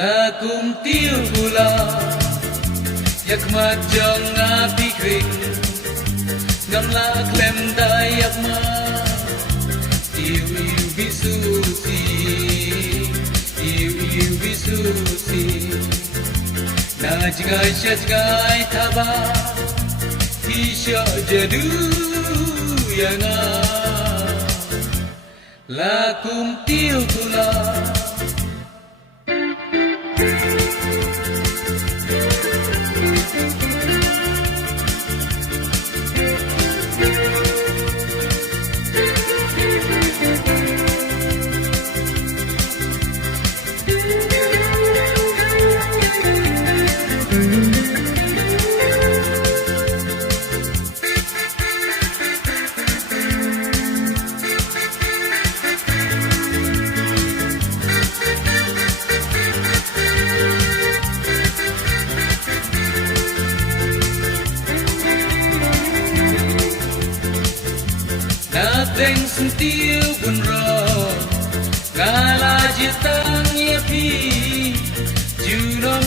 Lakum tiu pula yak majong ngapi kring ngamla klem dayak ma iu bisusi iu bisusi najgai shajgai thaba hisha jadu yana lakum tiu pula Teng sentiu pun roh ngala jitang yepi junom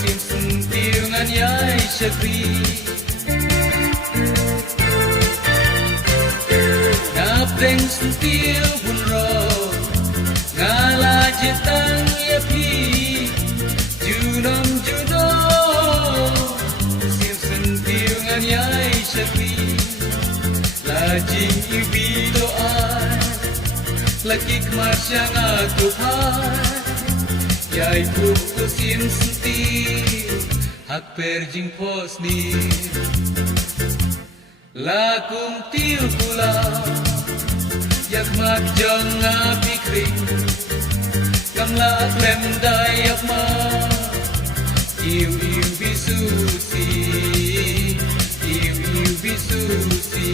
sim sentiu ngan yai syakri teng sentiu pun roh ngala jitang yepi junom sim sentiu ngan yai syakri Lajing ibi doai lagi kemasyang aku hai yai pukusin senti hak perjing pos ni lakum tiu pula yak mak jong ngapi kring kamla klem dayak ma iu bisusi iu bisusi